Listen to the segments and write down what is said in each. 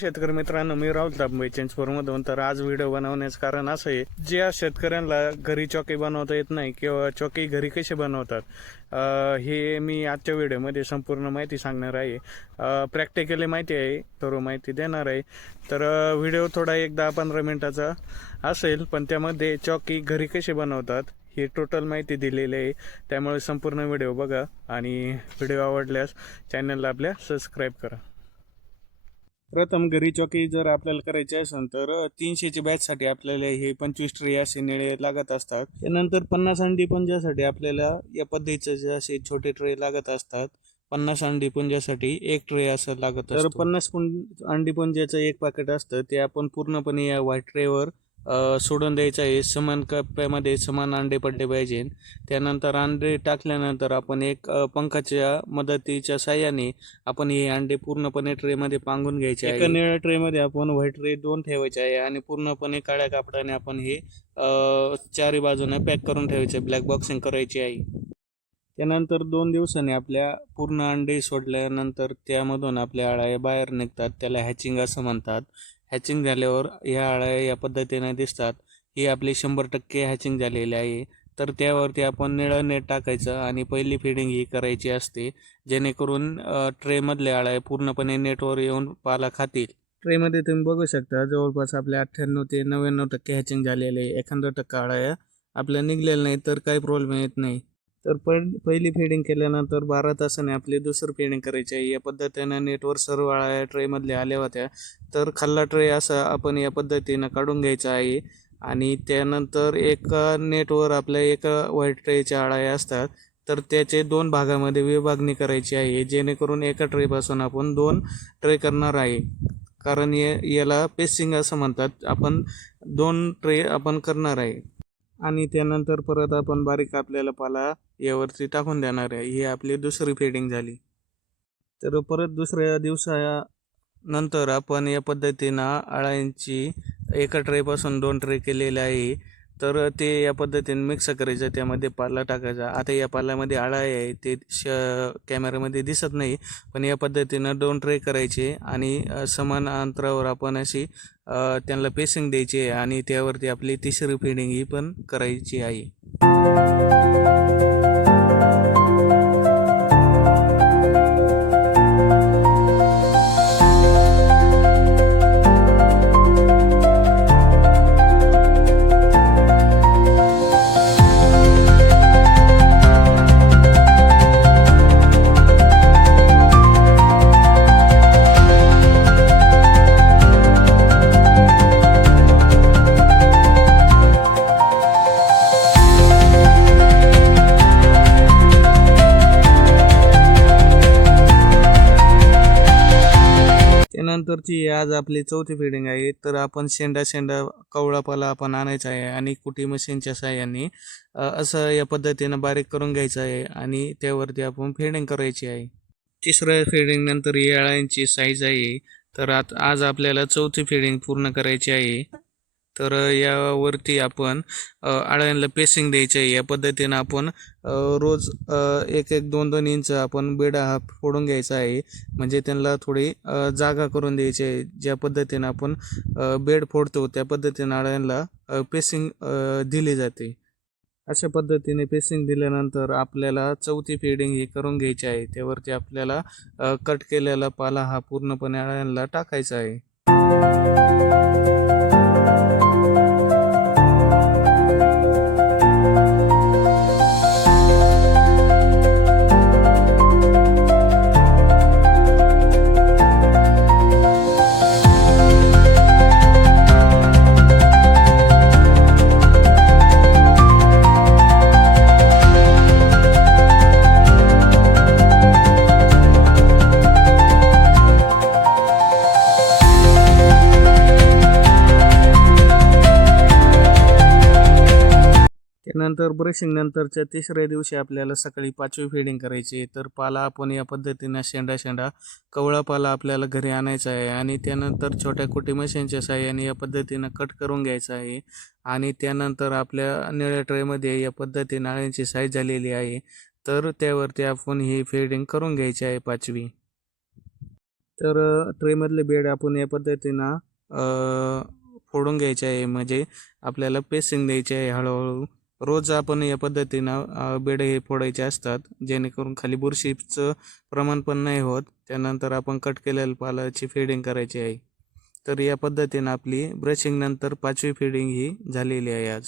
शेतकरी मित्रांनो मी राहुल तांबे चेंचपूरमधून तर आज व्हिडिओ बनवण्याचं कारण असं आहे ज्या शेतकऱ्यांना घरी चॉकी बनवता येत नाही किंवा चॉकी घरी कसे बनवतात हे मी आजच्या व्हिडिओमध्ये संपूर्ण माहिती सांगणार आहे. प्रॅक्टिकली माहिती आहे तर माहिती देणार आहे. तर व्हिडिओ थोडा एक दहा पंधरा मिनिटाचा असेल पण त्यामध्ये चॉकी घरी कसे बनवतात ही टोटल माहिती दिलेली आहे. त्यामुळे संपूर्ण व्हिडिओ बघा आणि व्हिडिओ आवडल्यास चॅनलला आपल्या सबस्क्राईब करा. प्रथम घरी चौकी जर आपल्याला करायची असेल तर तीनशेच्या बॅचसाठी आपल्याला हे पंचवीस ट्रे असे निळे लागत असतात. त्यानंतर पन्नास अंडी पुंजासाठी आपल्याला या पद्धतीचे जे असे छोटे ट्रे लागत असतात पन्नास अंडी पुंजासाठी एक ट्रे असं लागत तर पन्नास अंडी पुंजाचं एक पाकिट असतं ते आपण पूर्णपणे या व्हाईट ट्रेवर सोडून द्यायचं आहे. समान कप्प्यामध्ये समान अंडे पडले पाहिजे. त्यानंतर अंडे टाकल्यानंतर आपण एक पंखाच्या मदतीच्या साह्याने आपण हे अंडे पूर्णपणे ट्रेमध्ये पांगून घ्यायचे आहे. एका निळ्या ट्रेमध्ये आपण व्हाईट ट्रे दोन ठेवायचे आहे आणि पूर्णपणे काळ्या कापडाने आपण हे चारी बाजूने पॅक करून ठेवायचे ब्लॅक बॉक्सिंग करायची आहे. त्यानंतर दोन दिवसांनी आपल्या पूर्ण अंडे सोडल्यानंतर त्यामधून आपल्या अळ्या बाहेर निघतात. त्याला हॅचिंग असं म्हणतात. हॅचिंग झाल्यावर ह्या अळ्या या पद्धतीने दिसतात. ही आपली शंभर टक्के हॅचिंग झालेली आहे. तर त्यावरती आपण निळं नेट टाकायचं आणि पहिली फिडिंग ही करायची असते. जेणेकरून ट्रेमधल्या अळ्या पूर्णपणे नेटवर येऊन पाला खातील. ट्रेमध्ये तुम्ही बघू शकता जवळपास आपल्या अठ्ठ्याण्णव ते नव्याण्णव टक्के हॅचिंग झालेले आहे. एखादा टक्का अळ्या आपल्या निघलेल्या नाही तर काही प्रॉब्लेम येत नाही. तर पहि पहिली फिडिंग केल्यानंतर बारा तासाने आपली दुसरी फिडिंग करायची. आहे या पद्धतीनं नेटवर सर्व या ट्रेमधल्या आल्या होत्या. तर खाल्ला ट्रे असा आपण या पद्धतीनं काढून घ्यायचा आहे. आणि त्यानंतर एका नेटवर आपल्या एका व्हाईट ट्रेच्या अळ्या असतात. तर त्याचे दोन भागामध्ये विभागणी करायची आहे. जेणेकरून एका ट्रेपासून आपण दोन ट्रे करणार आहे. कारण ये याला पेसिंग असं म्हणतात. आपण दोन ट्रे आपण करणार आहे. आणि त्यानंतर परत आपण बारीक आपल्याला पाला यावरती टाकून देणार आहे. ही आपली दुसरी फेडिंग झाली. तर परत दुसऱ्या दिवसा नंतर आपण या पद्धतीनं अळ्यांची एका ट्रेपासून दोन ट्रे केलेले आहे. तर ते या पद्धतीने मिक्स करायचं त्यामध्ये पाला टाकायचा. आता या पाल्यामध्ये आळा आहे ते श कॅमेऱ्यामध्ये दिसत नाही पण या पद्धतीनं दोन ट्रे करायचे आणि समान अंतरावर आपण अशी त्यांना पेसिंग द्यायची आहे आणि त्यावरती आपली तिसरी फिडिंग ही पण करायची आहे. आपली चौथी फिडिंग आहे तर आपण शेंडा शेंडा कवळापाला आपण आणायचा आहे आणि कुटी मशीनच्या साह्याने असं या पद्धतीनं बारीक करून घ्यायचं आहे आणि त्यावरती आपण फिडिंग करायची आहे. तिसऱ्या फिडिंग नंतर या साईज आहे तर आज आपल्याला चौथी फिडिंग पूर्ण करायची आहे. तर यावरती आपण आळ्यांना अळ्यांना पेसिंग द्यायचे आहे. या पद्धतीनं आपण रोज एक एक दोन दोन इंच आपण बेडा हा फोडून घ्यायचा आहे. म्हणजे त्यांना थोडी जागा करून द्यायची आहे. ज्या पद्धतीनं आपण बेड फोडतो त्या पद्धतीनं अळ्यांना पेसिंग दिली जाते. अशा पद्धतीने पेसिंग दिल्यानंतर आपल्याला चौथी फिडिंग ही करून घ्यायची आहे. त्यावरती आपल्याला कट केलेला पाला हा पूर्णपणे अळ्यांना टाकायचा आहे. त्यानंतर ब्रशिंग नंतरच्या तिसऱ्या दिवशी आपल्याला सकाळी पाचवी फिडिंग करायची आहे. तर पाला आपण या पद्धतीनं शेंडा शेंडा कवळा पाला आपल्याला घरी आणायचा आहे आणि त्यानंतर छोट्या कुटी मशीनच्या साह्याने या पद्धतीनं कट करून घ्यायचा आहे आणि त्यानंतर आपल्या निळ्या ट्रेमध्ये या पद्धतीनं आळ्यांची साईज झालेली आहे. तर त्यावरती आपण ही फिडिंग करून घ्यायची आहे पाचवी. तर ट्रेमधले बेड आपण या पद्धतीनं फोडून घ्यायचे आहे. म्हणजे आपल्याला पेसिंग द्यायची आहे हळूहळू. रोज आपण या पद्धतीनं अ, बेड हे फोडायचे असतात जेणेकरून खाली बुरशीचं प्रमाण पण नाही होत. त्यानंतर आपण कट केलेल्या पालाची फिडिंग करायची आहे. तर या पद्धतीनं आपली ब्रशिंग नंतर पाचवी फिडिंग ही झालेली आहे आज.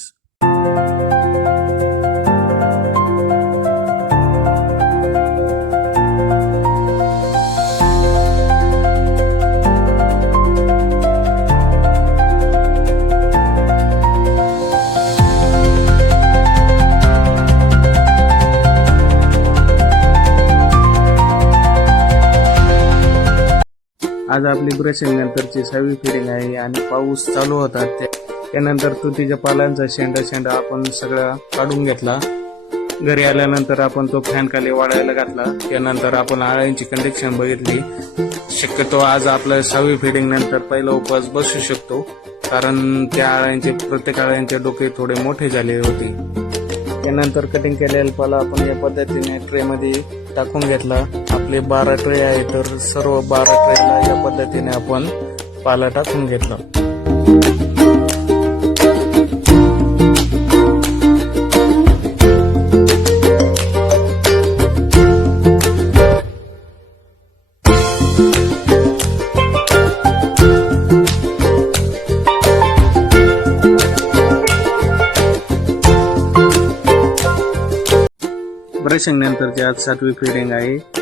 आज आपली ब्रशिंग नंतरची सहावी फिडिंग आहे आणि पाऊस चालू होता त्या- त्यानंतर तुतीच्या पालांचा शेंडा शेंडा आपण सगळा काढून घेतला. घरी आल्यानंतर आपण तो फॅन खाली वाढायला घातला. त्यानंतर आपण आळ्यांची कंडिक्शन बघितली. शक्यतो आज आपलं सहावी फिडिंग नंतर पहिला उपवास बसू शकतो कारण त्या आळ्यांचे प्रत्येक आळ्यांचे डोके थोडे मोठे झाले होते. त्यानंतर कटिंग केलेला पाला आपण या पद्धतीने ट्रेमध्ये टाकून घेतला. आपले बारा ट्रे आहे तर सर्व बारा ट्रेला या पद्धतीने आपण पाला टाकून घेतला. ब्रशिंग नंतरची आज सातवी फिडिंग आहे.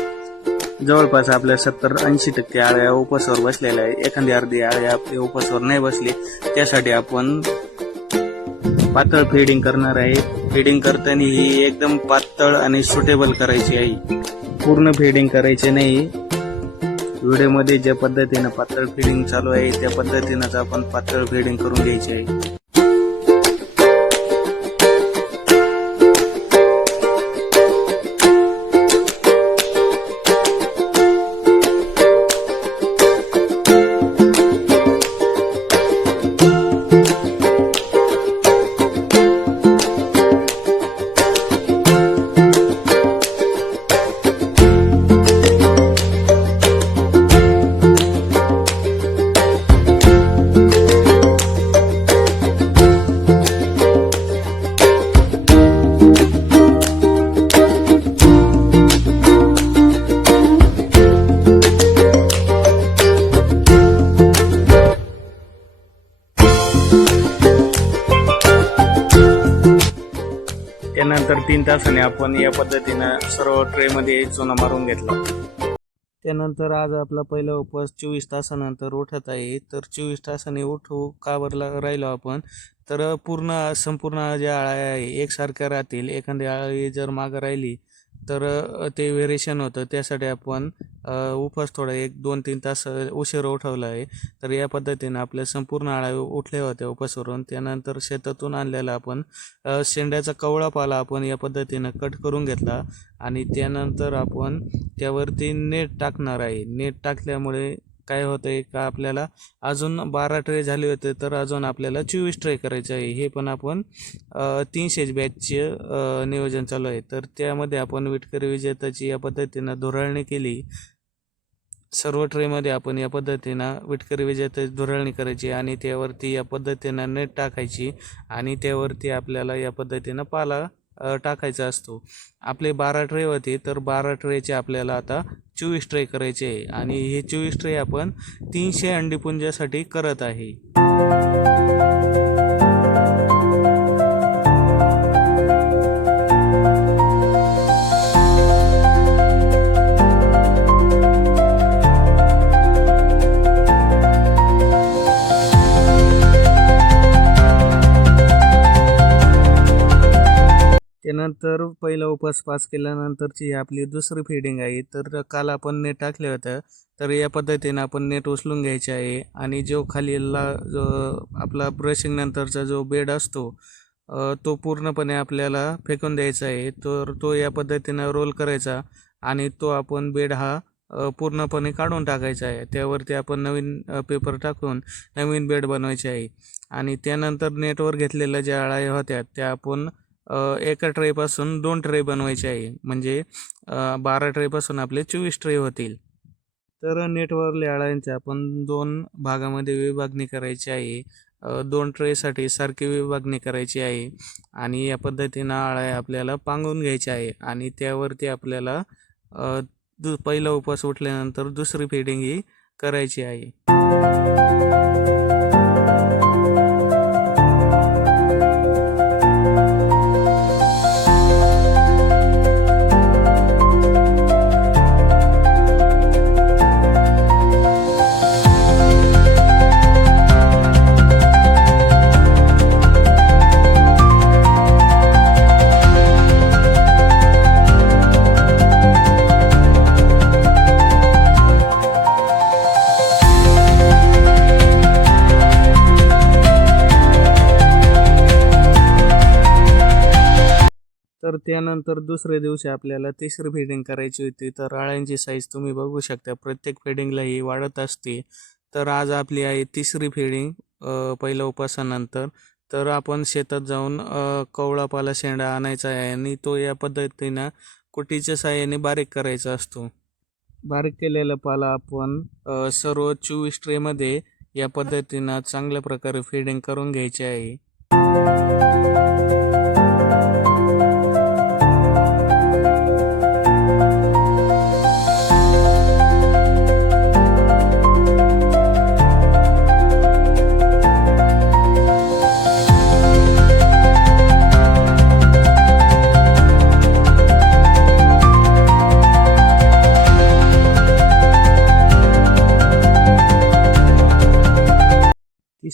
जवळपास आपल्या सत्तर ऐंशी टक्के आळ्या उपसवर बसलेल्या आहे एखादी अर्धी आळ्या आपली उपसवर नाही बसली त्यासाठी आपण पातळ फिडिंग करणार आहे. फिडिंग करताना ही एकदम पातळ आणि सुटेबल करायची आहे. पूर्ण फिडिंग करायची नाही. व्हिडिओमध्ये ज्या पद्धतीनं पातळ फिडिंग चालू आहे त्या पद्धतीनंच आपण पातळ फिडिंग करून घ्यायची आहे. तीन तासाने आपण या पद्धतीनं सर्व ट्रेमध्ये चुना मारून घेतला. त्यानंतर आज आपला पहिला उपवास चोवीस तासानंतर उठत आहे. तर चोवीस तासाने उठू का राहिलो आपण. तर पूर्ण संपूर्ण ज्या आळ्या आहे एकसारख्या राहतील. एखादी आळी जर मागं राहिली तर ते व्हेरिएशन होतं. त्यासाठी आपण उपास थोडा एक दोन तीन तास उशीर उठवला आहे. तर या पद्धतीने आपल्या संपूर्ण आळावे उठल्या होत्या उपासवरून. त्यानंतर शेतातून आणलेला आपण शेंड्याचा कवळा पाला आपण या पद्धतीनं कट करून घेतला आणि त्यानंतर आपण त्यावरती नेट टाकणार आहे. नेट टाकल्यामुळे काय होतं आहे का आपल्याला? अजून बारा ट्रे झाले होते तर अजून आपल्याला चोवीस ट्रे करायचे आहे. हे पण आपण तीनशेच तीनशे बॅचचे नियोजन चालू आहे. तर त्यामध्ये आपण विटकरी विजेताची या पद्धतीनं धुराळणी केली. सर्व ट्रेमध्ये आपण या पद्धतीनं विटकरी विजेताची धुराळणी करायची आणि त्यावरती या पद्धतीनं नेट टाकायची आणि त्यावरती आपल्याला या पद्धतीनं पाला टाकायचा असतो. आपले बारा ट्रे होते तर बारा ट्रेचे आपल्याला आता चोवीस ट्रे करायचे आहे. आणि हे चोवीस ट्रे आपण तीनशे अंडीपुंजासाठी करत आहे. त्यानंतर पहिला उपवास पास केल्यानंतरची ही आपली दुसरी फिडिंग आहे. तर काल आपण नेट टाकले होतं. तर या पद्धतीने आपण नेट उचलून घ्यायचे आहे. आणि जो खालीला जो आपला ब्रशिंग नंतरचा जो बेड असतो तो पूर्णपणे आपल्याला फेकून द्यायचा आहे. तर तो या पद्धतीनं रोल करायचा आणि तो आपण बेड हा पूर्णपणे काढून टाकायचा आहे. त्यावरती आपण नवीन पेपर टाकून नवीन बेड बनवायचे आहे. आणि त्यानंतर नेटवर घेतलेल्या ज्या अळ्या होत्या त्या आपण एका ट्रेपासून दोन ट्रे बनवायचे आहे. म्हणजे बारा ट्रेपासून आपले चोवीस ट्रे होतील. तर नेटवरल्या अळ्यांची आपण दोन भागामध्ये विभागणी करायची आहे. दोन ट्रेसाठी सारखी विभागणी करायची आहे. आणि या पद्धतीनं अळ्या आपल्याला पांगून घ्यायच्या आहे. आणि त्यावरती आपल्याला दु पहिला उपास उठल्यानंतर दुसरी फिडिंग ही करायची आहे. त्यानंतर दुसऱ्या दिवशी आपल्याला तिसरी फिडिंग करायची होती. तर अळ्यांची साईज तुम्ही बघू शकता. प्रत्येक फिडिंगला ही वाढत असते. तर आज आपली आहे तिसरी फिडिंग पहिल्या उपासानंतर. तर आपण शेतात जाऊन कवळापाला कवळा पाला शेंडा आणायचा आहे आणि तो या पद्धतीनं कुटीच्या साहाय्याने बारीक करायचा असतो. बारीक केलेला पाला आपण सर्व चोवीस ट्रेमध्ये या पद्धतीनं चांगल्या प्रकारे फिडिंग करून घ्यायची आहे.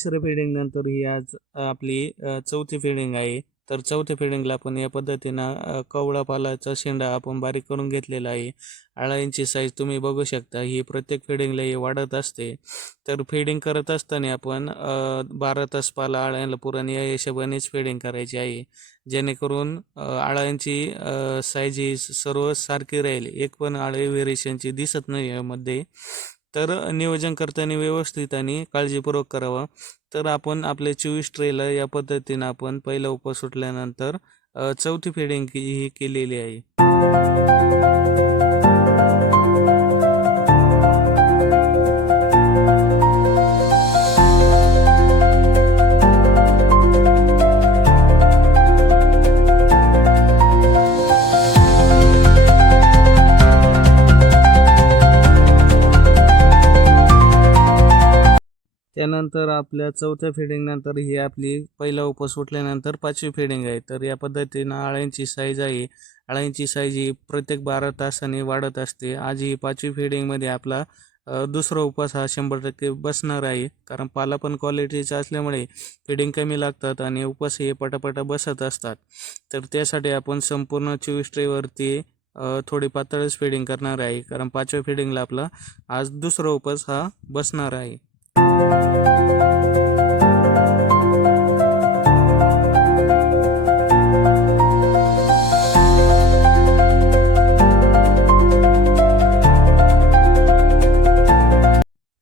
तिसऱ्या फिडिंग नंतर ही आज आपली चौथी फिडिंग आहे. तर चौथ्या फिडिंगला आपण या पद्धतीनं कवळा पालाचा शेंडा आपण बारीक करून घेतलेला आहे. आळ्यांची साईज तुम्ही बघू शकता. ही प्रत्येक फिडिंगला ही वाढत असते. तर फिडिंग करत असताना आपण बारा तास पाला अळ्यांना पुरण या हिशोबानेच फिडिंग करायची आहे. जेणेकरून आळ्यांची अळ्यांची साईज ही सर्व सारखी राहील. एक पण अळे व्हेरिएशनची दिसत नाही यामध्ये. तर नियोजन करताना व्यवस्थित आणि काळजीपूर्वक करावं. तर आपण आपले चोवीस ट्रेलर या पद्धतीनं आपण पहिला उपास सुटल्यानंतर चौथी फिडिंग ही केलेली आहे. त्यानंतर आपल्या चौथ्या फिडिंग नंतर ही आपली पहिला उपस उठल्यानंतर पाचवी फिडिंग आहे. तर या पद्धतीनं अळ्यांची साईज आहे. अळ्यांची साईज ही प्रत्येक बारा तासाने वाढत असते. आज ही पाचवी फिडिंगमध्ये आपला दुसरा उपास हा शंभर टक्के बसणार आहे. कारण पाला पण क्वालिटीचा असल्यामुळे फिडिंग कमी लागतात आणि उपास हे पटापटा बसत असतात. तर त्यासाठी आपण संपूर्ण चोवीस ट्रेवरती थोडी पातळच फिडिंग करणार आहे. कारण पाचव्या फिडिंगला आपला आज दुसरा उपास हा बसणार आहे.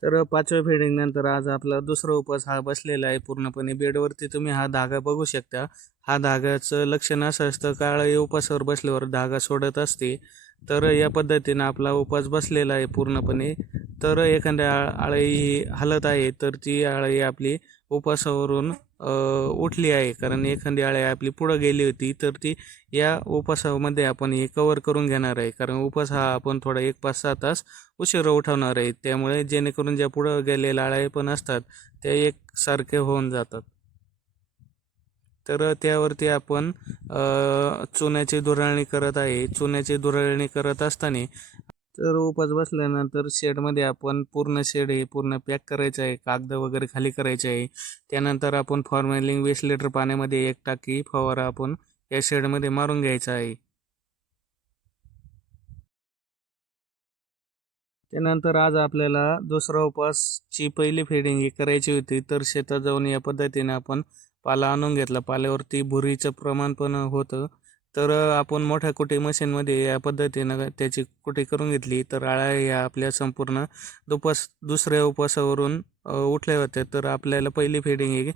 तर पाचव्या फिडिंग नंतर आज आपला दुसरा उपास हा बसलेला आहे. पूर्णपणे बेडवरती तुम्ही हा धागा बघू शकता. हा धागाचं लक्षण असं असतं काळ उपासावर बसल्यावर धागा सोडत असते. तर या पद्धतीनं आपला उपास बसलेला आहे पूर्णपणे. तर एखाद्या आळी ही हलत आहे तर ती आळी आपली उपासावरून उठली आहे. कारण एखादी आळी आपली पुढं गेली होती तर ती या उपासामध्ये आपण हे कवर करून घेणार आहे. कारण उपास हा आपण थोडा एक पाच सहा तास उशिरा उठवणार आहे. त्यामुळे जेणेकरून ज्या पुढं गेलेल्या आळ्या पण असतात त्या एकसारखे होऊन जातात. तर त्यावरती आपण चुन्याची धुराळणी करत आहे. चुन्याची धुराळणी करत असताना तर उपास बसल्यानंतर शेडमध्ये आपण पूर्ण शेड हे पूर्ण पॅक करायचं आहे. कागद वगैरे खाली करायचे आहे. त्यानंतर आपण फॉर्मेलिंग वीस लिटर पाण्यामध्ये एक टाकी फवारा आपण या शेडमध्ये मारून घ्यायचा आहे. त्यानंतर आज आपल्याला दुसरा उपासची पहिली फेडिंग ही करायची होती. तर शेतात जाऊन या पद्धतीने आपण पाला आणून घेतला. पाल्यावरती भुरीचं प्रमाण पण होतं. तर आपण मोठ्या कुटी मशीनमध्ये या पद्धतीनं त्याची कुटी करून घेतली. तर आळ्या ह्या आपल्या संपूर्ण दुपास दुसऱ्या उपासावरून उठल्या होत्या. तर आपल्याला पहिली फिडिंग ही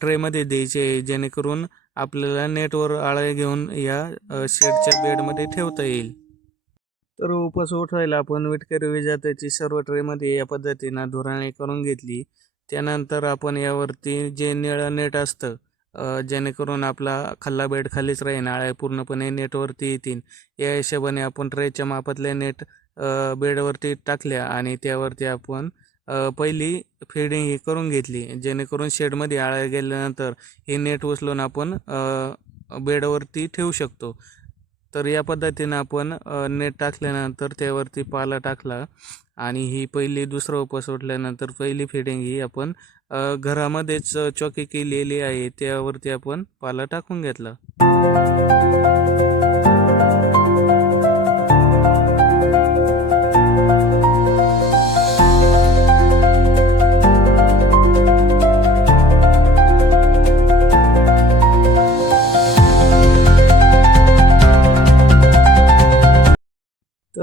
ट्रेमध्ये द्यायची आहे. जेणेकरून आपल्याला नेटवर आळ्या घेऊन या शेडच्या बेडमध्ये ठेवता येईल. तर उपास उठवायला आपण विटकरी विजात्याची सर्व ट्रेमध्ये या पद्धतीनं धुराणी करून घेतली. त्यानंतर आपण यावरती जे निळं नेट असतं जेणेकरून आपला खल्ला बेड खालीच राहील आळ्या पूर्णपणे नेटवरती येतील. या हिशोबाने आपण ट्रेच्या मापातले नेट बेडवरती टाकल्या आणि त्यावरती आपण पहिली फिडिंग ही करून घेतली. जेणेकरून शेडमध्ये आळ्या गेल्यानंतर हे नेट उचलून आपण बेडवरती ठेवू शकतो. तर या पद्धतीनं आपण नेट टाकल्यानंतर त्यावरती पाला टाकला आणि ही पहिली दुसरा उपास उठल्यानंतर पहिली फिडिंग ही आपण घरामध्येच चॉकी केलेली आहे त्यावरती आपण पाला टाकून घेतला.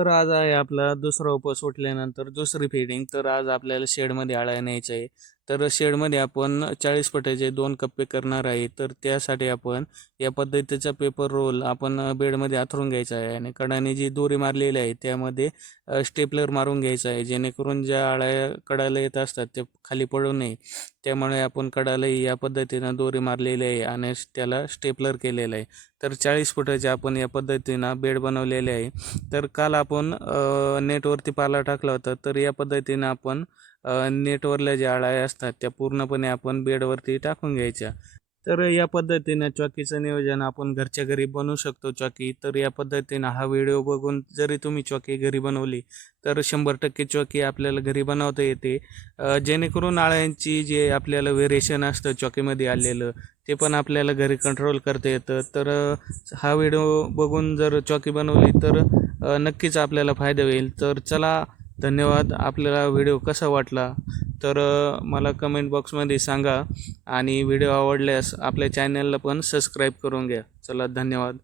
तर आज आहे आपला दुसरा उपवास उठल्यानंतर दुसरी फिडिंग तर आज आपल्याला शेडमध्ये आळा न्यायचं आहे. तर शेडमध्ये आपण चाळीस फटाचे दोन कप्पे करणार आहे तर त्यासाठी आपण या पद्धतीचा पेपर रोल आपण बेडमध्ये आथरून घ्यायचा आहे आणि कडाने जी दोरी मारलेली आहे त्यामध्ये स्टेपलर मारून घ्यायचा आहे जेणेकरून ज्या आळ्या कडाला येत असतात ते खाली पडू नये. त्यामुळे आपण कडालाही या पद्धतीनं दोरी मारलेली आहे आणि त्याला स्टेपलर केलेलं आहे. तर चाळीस फुटाचे आपण या पद्धतीनं बेड बनवलेले आहे तर काल आपण नेटवरती पाला टाकला होता तर या पद्धतीनं आपण नेटवरल्या ज्या अळ्या असतात त्या पूर्णपणे आपण बेडवरती टाकून घ्यायच्या. तर या पद्धतीनं चॉकीचं नियोजन आपण घरच्या घरी बनवू शकतो. चॉकी तर या पद्धतीनं हा व्हिडिओ बघून जरी तुम्ही चॉकी घरी बनवली तर शंभर टक्के चॉकी आपल्याला घरी बनवता येते. जेणेकरून आळ्यांची जे आपल्याला व्हेरिएशन असतं चॉकीमध्ये आलेलं ते पण आपल्याला घरी कंट्रोल करता येतं. तर हा व्हिडिओ बघून जर चॉकी बनवली तर नक्कीच आपल्याला फायदा होईल. तर चला धन्यवाद. आपल्याला व्हिडिओ कसा वाटला? तर मला कमेंट बॉक्समध्ये सांगा आणि व्हिडिओ आवडल्यास आपल्या चॅनलला पण सबस्क्राईब करून घ्या. चला धन्यवाद.